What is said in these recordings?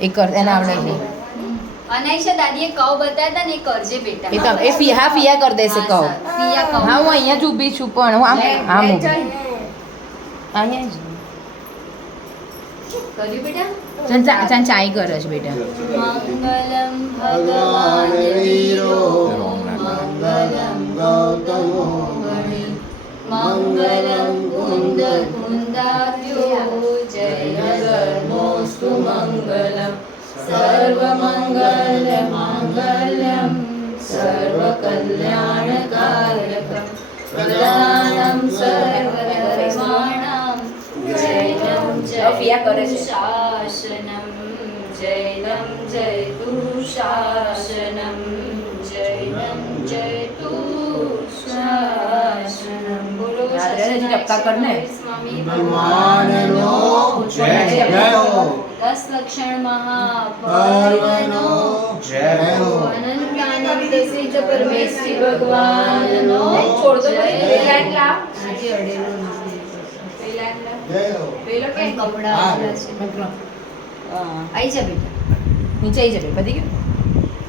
એ કર એને આવડે છે અનાઈશા દાદીએ કવ બતાવ્યા હતા ને એ કરજે બેટા એ તો એ ફિયા ફિયા કરી દેશે કહું ફિયા કવ હા હું અહીંયા જ ઊભી છું પણ હું આમ આમ ઊભી અહીંયા જ કર્યું બેટા ચાં ચાય કરે છે બેટા મંગલમ ભગવાન વીરો મંગલમ ગૌતમો ગણે મંગલમ કુંદ કુંદાભ્યો જય ધર્મોસ્તુ મંગલમ સર્વમંગલ માંગલ્યમ સર્વકલ્યાણકારકમ પ્રદાનમ સર્વધર્માણામ જૈનમ જયતુ શાસનમ જૈનમ જયતુ શાસનમ જૈનમ જયતુ શાસનમ બોલો ટપકા કરને સ્વામી ભગવાનનો જય હો 10 લક્ષણ પર્વનો જય હો અનંતાનંદ સિદ્ધ પરમેશ્વરી ભગવાનનો છોડ દો પેલા પેલો કે કપડા વાળા છે આઈ જા બેટા નીચે આવી જશે પતી ગયું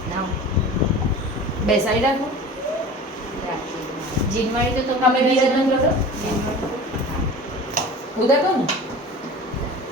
ના બેસાડી રાખો જીનવાડી તો અમે બીજા તમે ઉદા કહો ને